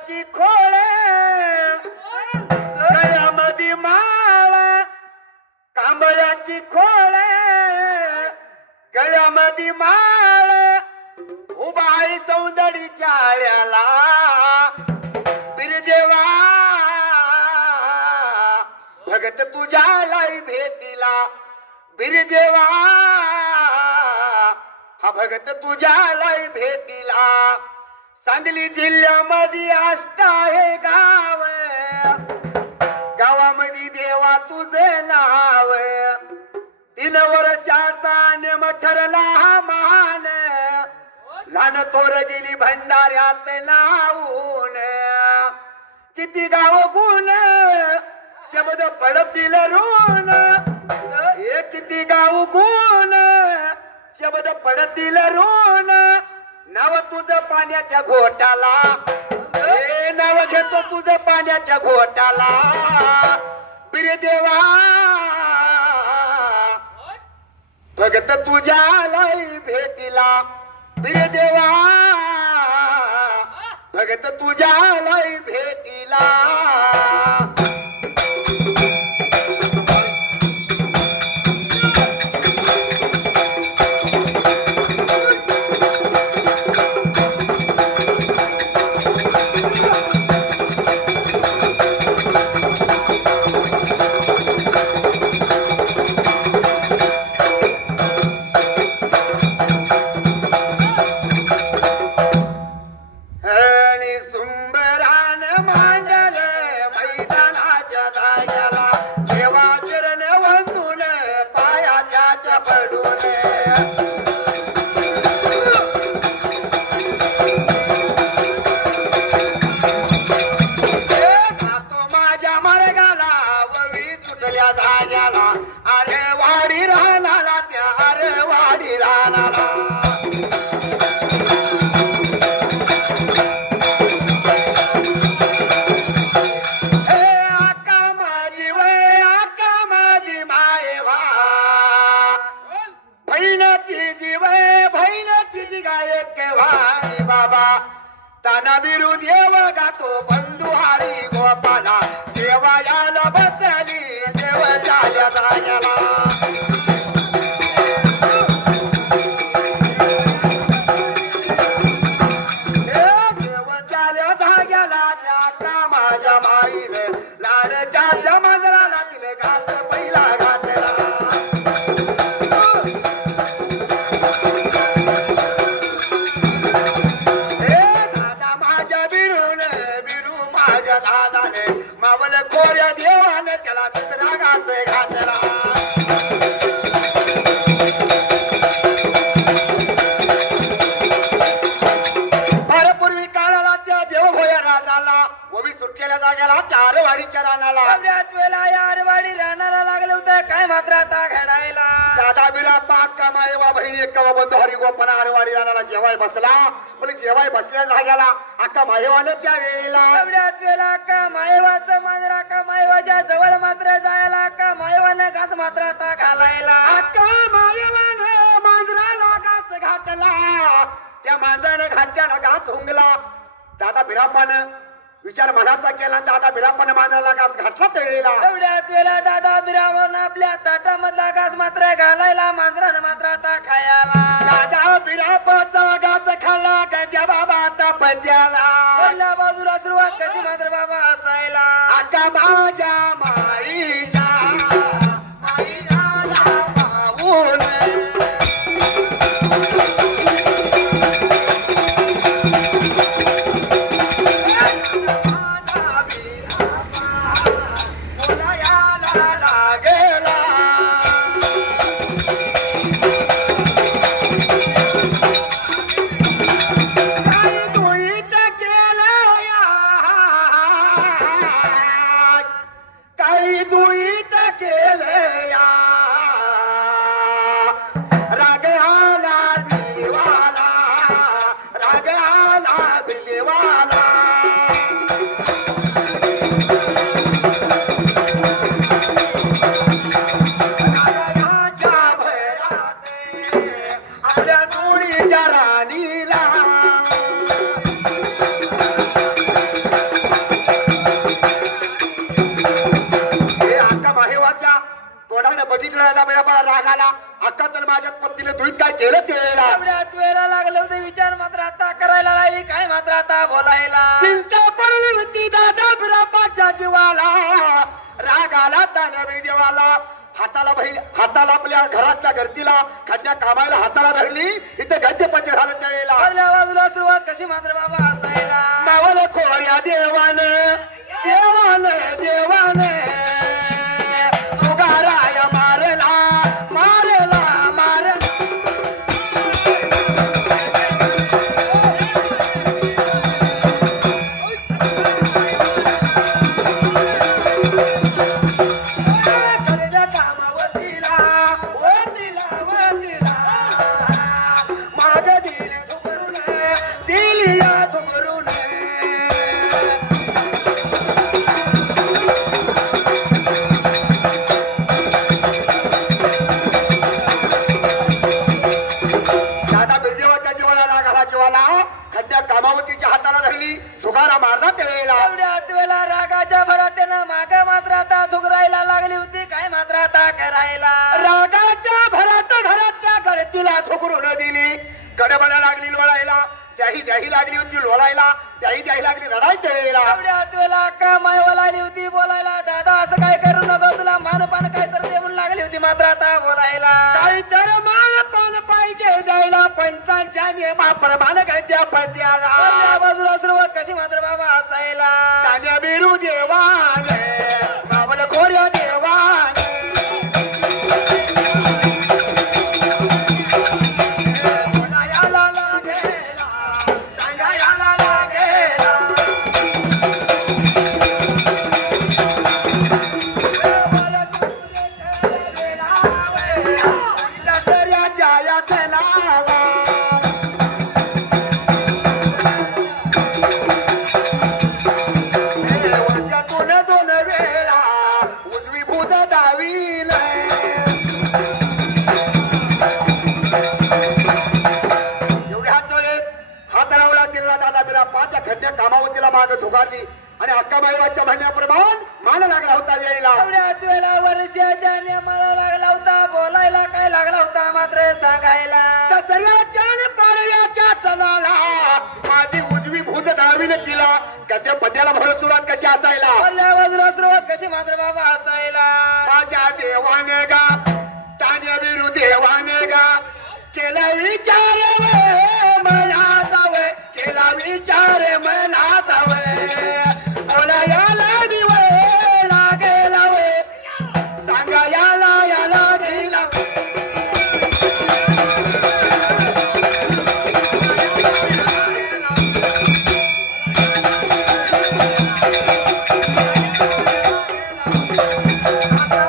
कांबळाची खोळ गळ्यामध्ये माळ कांबळाची खोळ गळ्यामध्ये माळ उभा आहे सौंदर्याच्या आळ्याला बिरदेवा भगत तुझ्यालाई भेटीला बिरदेवा हा भगत तुझ्यालाई भेटीला सांगली जिल्ह्यामध्ये आष्टा आहे गाव गावामध्ये देवा तुझे नाव 3 वर्षाचा नेम ठरला हा महान लहान थोर गेली भंडाऱ्यात लावून किती गाव गुण शब्द पडतील ऋण हे किती गाव गुण शब्द पडतील ऋण नाव तुझं पाण्याच्या घोटाला हे नाव घेतो तुझं पाण्याच्या घोटाला बिरदेवा भगत तुझ्यालाई भेटीला बिरदेवा भगत तुझ्यालाई भेटीला ताना बिरू देव गातो बंधू हरी गोपाला देवायाला बसली देव जाया जायला देव जाल्या धाग्याला का माझ्या माईने लाडच्या मंदिराला तिने घात पहिला घातला मावल खोऱ्या देवाने त्याला दुसरा घात घातला पूर्वी काळाला त्या देव होया राजाला ओवी सुटकेल्या जागेला त्या आरवाडीच्या रानाला त्याच वेळेला या आरवाडी रानाला लागलं होतं काय मात्र आता घडायला दादा बिरा पाक कमायवा बहिणी एक बंधू हरिगोपन आरवाडी रानाला जेवाय बसला पण जेवाय बसल्या जाग्याला अक्का माहेवाने त्या वेळेला एवढ्याच वेळेला अक्का माहेवाचं मांजर अक्का माहेवाच्या जवळ मात्र जायला अक्का माहेवाने घास मात्र आता घालायला अक्का माहेवाने मांजराला घास घातला त्या मांजराने घातल्याला घास हुंगला दादा बिरापानं विचार मनाचा केला दादा बिरापानं मांजराला घास घातला तळेला एवढ्याच वेळेला दादा बिरामन आपल्या ताटामधला घास मात्र घालायला मांजरानं मात्र आता खायला दादा बिरापाचा घास खाल्ला गंजा बाबाचा पंजाला पहिल्या बाजूला सुरुवात कशी मात्र बाबा असायला अक्का माझ्या माईच्या माईला पाहून काय दादा बिरापाला राग आला. अक्का तर माझ्या पत्नीने दुईत काय केलं ते वेळेला. एवढ्याच वेळेला लागलं होतं विचार मात्र आता करायला लागली काय मात्र आता बोलायला. चिंता पडली होती दादा बिरापाच्या जीवाला. राग आला तान्या देवाला. हाताला आपल्या घरातल्या घरतीला खाद्या कामाला हाताला धरली. इथे गद्य पद्य झालं त्यावेळेला. वरल्या बाजूला सुरुवात कशी मात्र बाबा हसायला. मावल खोऱ्या देवाने देवाने देवाने उगाराया मारला मारला मारला. कामावतीच्या हाताला धरली. सुगारा मारला त्यावेळेला. एवढ्याच वेळेला रागाच्या भरात त्यानं माग मात्र आता थुकरायला लागली होती काय मात्र आता करायला. रागाच्या भरात घरातल्या गळतीला ठोकरून दिली. गडबडा लागली लोळायला. त्याही लागली होती लोळायला. त्याही लागली रडाय त्यावेळेला. एवढ्याच वेळेला अक्का मायवाला आली होती बोलायला. दादा असं काय करू नको तुला मानपान काय तर दे म्हणून लागली होती मात्र आता बोलायला. काही तर मानपान पाहिजे द्यायला. पंचांच्या नियमाप्रमाणे गद्या पद्याला. वरल्या बाजूला सुरुवात कशी मात्र बाबा हसायला. तान्या बिरू देवाने मावल खोऱ्या देवाने बोलायला लागेला सांगायला लागेला. दर्याच्या याचे लावा. वर्षातून 2 वेळा उजवी भूत दावील. एवढ्याच वेळेत हात लावला दिला दादा बिराप्पा. त्या खड्ड्या कामावतीला माग धुगारली आणि अक्का माईवाच्या म्हणण्याप्रमाणे मान लागला होता यायला. एवढ्याच वेळेला वर्षाच्या नियमाला लागला होता बोलायला काय लागला होता मात्र सांगायला. दसऱ्याच्या आणि पाडव्याच्या सणाला माझी उजवी भूत दावीने केला. गद्य पद्याला भरत सुरुवात कशी असायला. वरल्या बाजूला सुरुवात कशी मात्र बाबा हसायला. माझ्या देवाने गा तान्या बिरू देवाने गा केला विचार मला जावे. केला विचार मला जावे. बोलायला दिवे लागेला वे सांगायला याला दिला.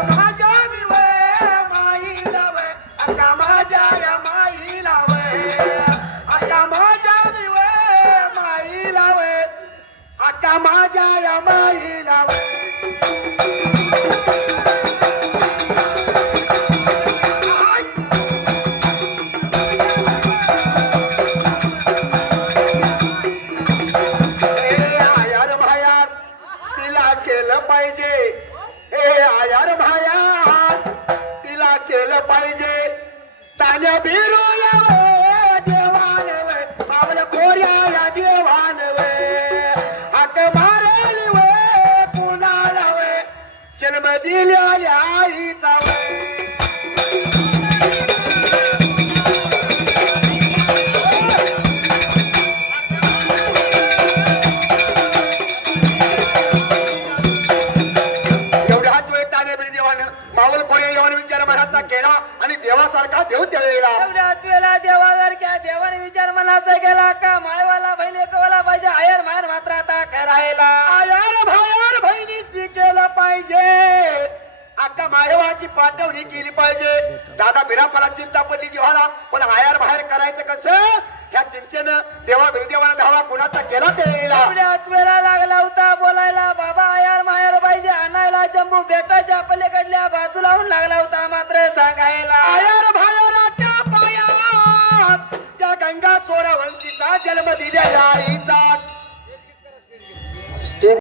माझ्या दिवे माईला वे आता माझ्या या माईला वे. आता माझ्या दिवे माईला वे आता माझ्या या माईला वे. आयार भायार तिला केलं पाहिजे. हे आयार भायार तिला केलं पाहिजे. तान्या बिरू देवान वे मावल खोऱ्या या देवान वे. हाक मारेल वे कुणाला वे जन्म दिलेल्या आईचा वे. एवढ्याच वेळ तान्या बिरू देवानं मावल खोऱ्या देवाने विचार मनाचा केला आणि देवासारखा देव त्यावेळेला. एवढ्याच वेळेला देवासारख्या देवाने विचार मनाचा केला का मायवाला बहिणी कवाला पाहिजे आयर मायर मात्र आता करायला. आयार भायार बहिणीसनी केलं पाहिजे. अक्का मायवाची पाठवणी केली पाहिजे. दादा बिरापाला चिंता पडली जीवाला. पण आयार बाहेर करायचं कसं ह्या चिंतेनं देवानं धावा कुणाचा केला ते एवढ्याच वेळा लागला होता बोलायला. बाबा आयर मायर पाहिजे आणायला जम्मू बेटाच्या पलीकडल्या बाजूला होऊन लागला होता मात्र सांगायला. आयार भायाराच्या पायात त्या गंगा सोरावंशीचा जन्म दिलेला आईचा